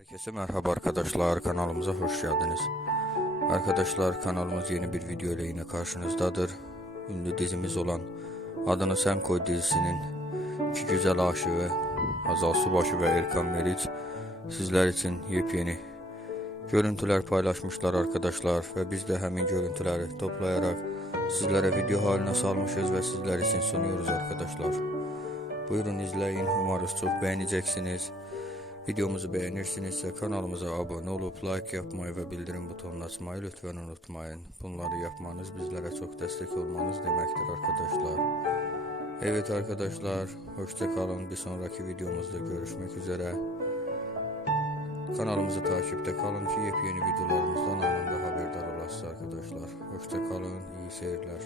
Herkese merhaba arkadaşlar kanalımıza hoş geldiniz. Arkadaşlar kanalımız yeni bir video ile yine karşınızdadır. Ünlü dizimiz olan Adını Sen Koy dizisinin iki güzel aşığı Hazal Subaşı ve Erkan Meriç sizler için yepyeni görüntüler paylaşmışlar arkadaşlar ve biz de hemen görüntüleri toplayarak sizlere video haline salmışız ve sizler için sunuyoruz arkadaşlar. Buyurun izleyin umarız çok beğeneceksiniz. Videomuzu beğenirsinizse kanalımıza abone olup like yapmayı ve bildirim butonunu açmayı lütfen unutmayın. Bunları yapmanız bizlere çok destek olmanız demektir arkadaşlar. Evet arkadaşlar, hoşça kalın. Bir sonraki videomuzda görüşmek üzere. Kanalımızı takipte kalın ki yepyeni videolarımızdan anında haberdar olasınız arkadaşlar. Hoşça kalın, iyi seyirler.